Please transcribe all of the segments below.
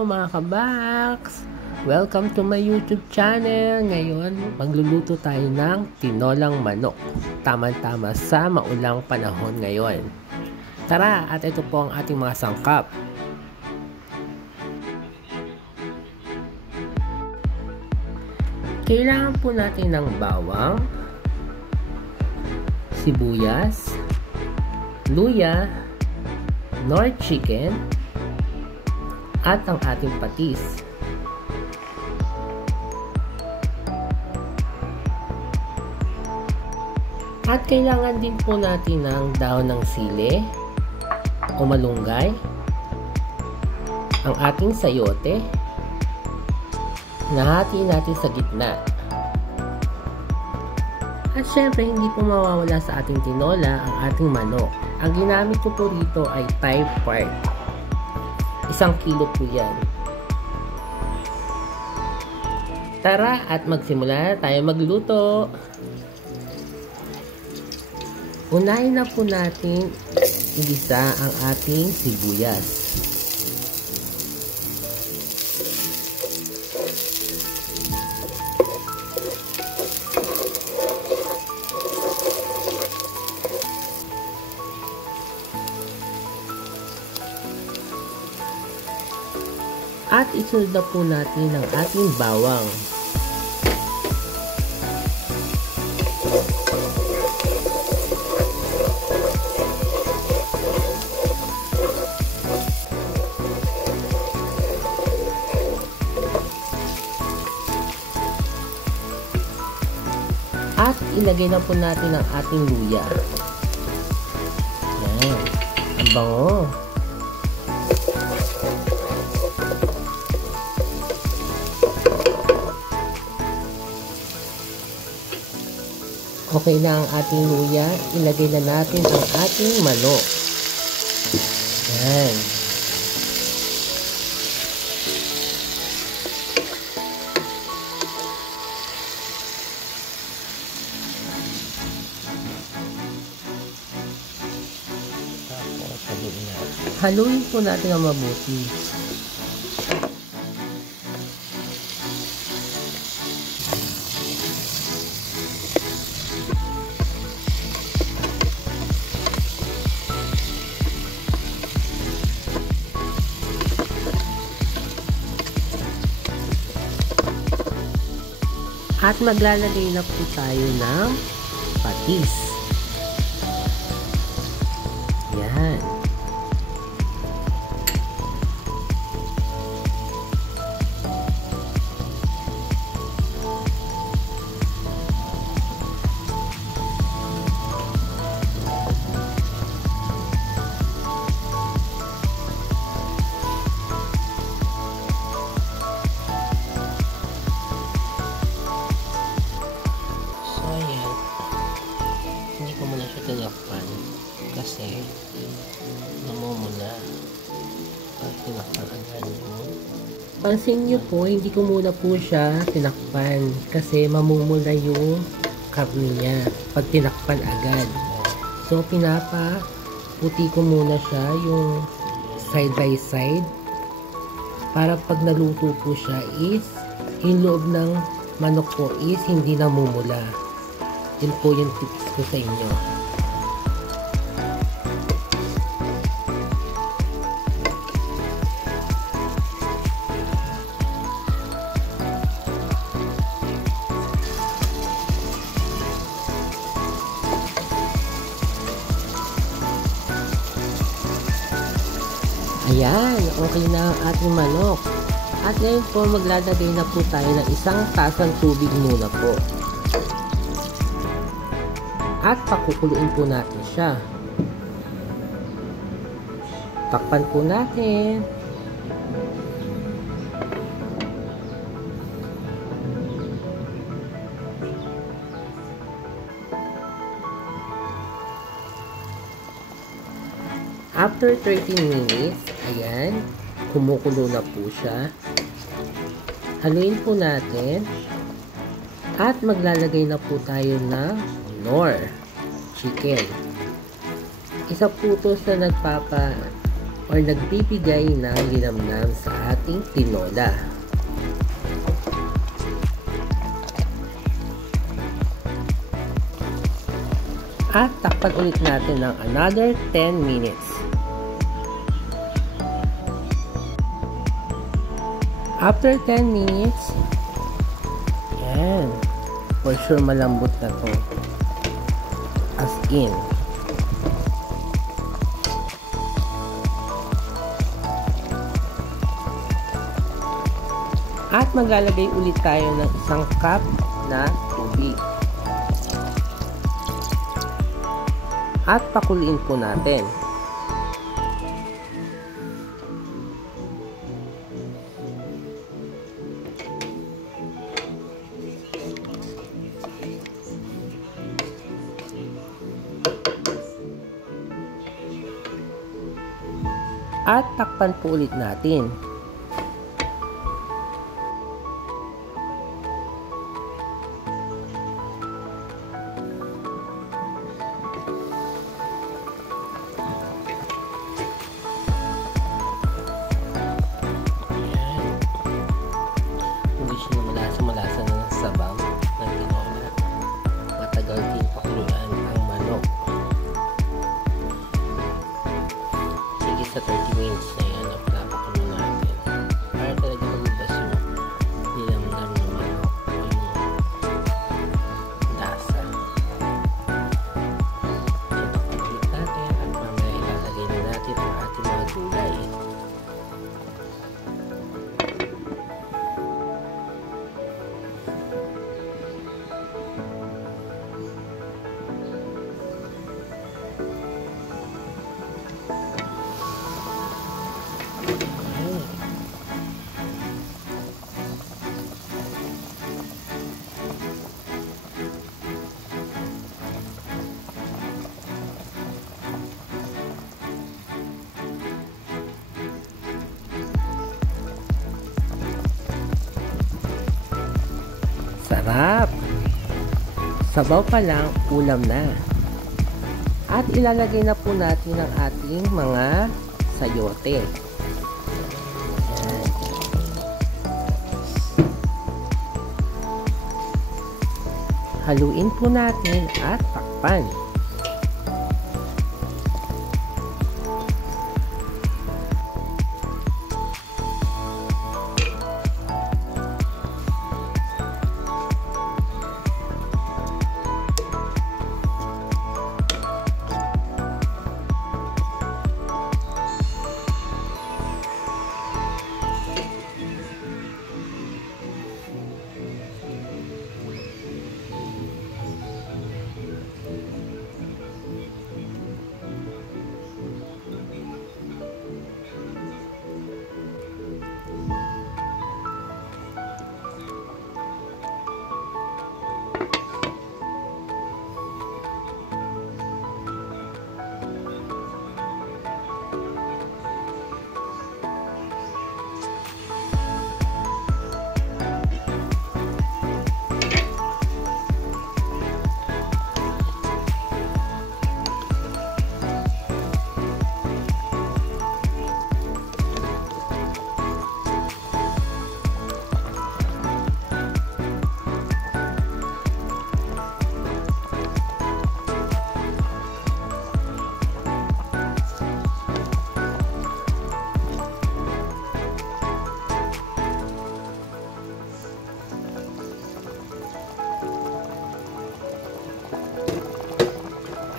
Hello mga kabaks! Welcome to my YouTube channel. Ngayon, magluluto tayo ng tinolang manok. Tama-tama sa maulang panahon ngayon. Tara, at ito po ang ating mga sangkap. Kailangan po natin ng bawang, sibuyas, luya, Nor chicken, at ang ating patis. At kailangan din po natin ng dahon ng sili o malunggay, ang ating sayote, nahati natin sa gitna. At syempre, hindi po mawawala sa ating tinola ang ating manok. Ang ginamit ko po rito ay Thai part. 1 kilo po yan. Tara at magsimula tayo magluto. Unahin na po natin igisa ang ating sibuyas. At isunod na po natin ang ating bawang. At ilagay na po natin ang ating luya. Yan. Ang bango. Okay na ang ating luya, ilagay na natin ang ating manok. Yan. Haluin po natin ang mabuti. At maglalagay na po tayo ng patis. Yan. Tinakpan kasi namumula at tinakpan agad mo. Pansin nyo po, hindi ko muna po siya tinakpan kasi mamumula yung karne niya pag tinakpan agad. So pinapaputi ko muna siya yung side by side para pag naluto po siya is yung loob ng manok po is hindi namumula. Yun po yung tips ko sa inyo. Ayan, okay na ang ating manok. At ngayon po, maglalagay na po tayo ng 1 tasang tubig muna po. At pakukuluin po natin siya. Takpan po natin. After 13 minutes, ayan, kumukulo na po siya. Haluin po natin. At maglalagay na po tayo ng Nor chicken. Isa po ito sa or nagbibigay ng linamnam sa ating tinola. At takpan ulit natin ng another 10 minutes. After 10 minutes, yan, for sure malambot na to. As in. At maglalagay ulit tayo ng isang cup na tubig. At pakuliin po natin. At takpan po ulit natin. Malasa na ng sabaw ng tinola. Matagal din pakuluan ang manok. Sige sa 30 minutes na yan ang papakulo natin para talaga lumabas yung nilamnam ng manok o yung lasa. So pakulit natin at mamaya ilalagay na natin ang ating mga gulay. Sarap! Sabaw pa lang, ulam na. At ilalagay na po natin ang ating mga sayote. Ayan. Haluin po natin at takpan.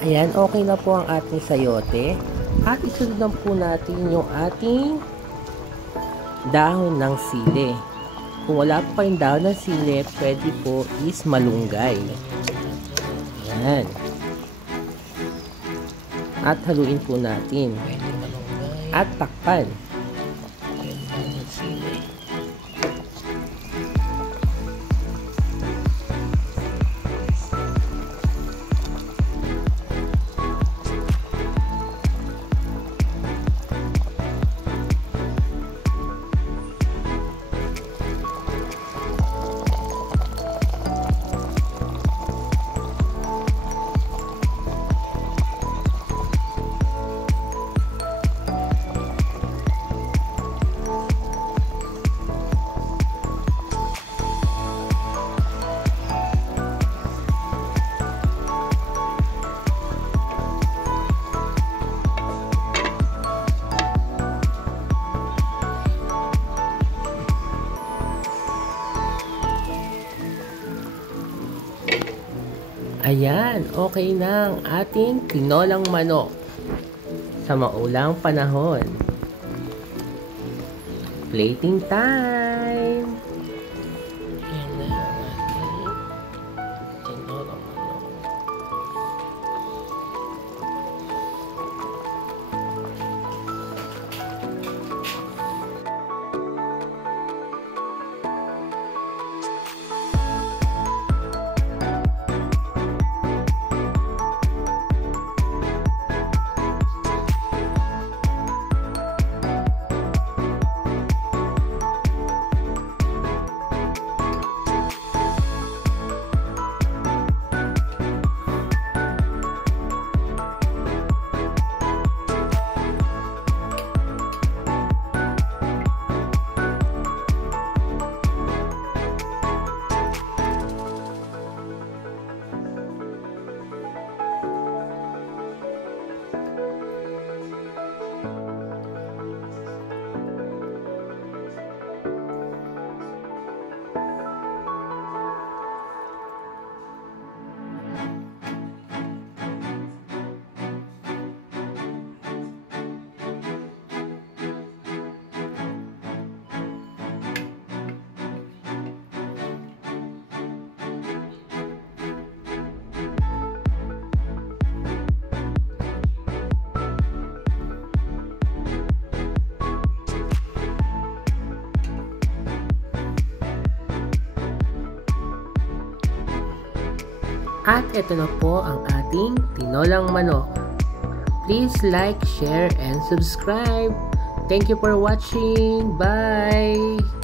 Ayan, okay na po ang ating sayote. At isunod na po natin yung ating dahon ng sili. Kung wala po kayong dahon ng sili, pwede po is malunggay. Ayan. At haluin po natin. At takpan. Ayan, okay na ang ating tinolang manok sa maulang panahon. Plating time! Ayan na ang ating tinolang manok. At ito na po ang ating tinolang manok. Please like, share, and subscribe. Thank you for watching. Bye!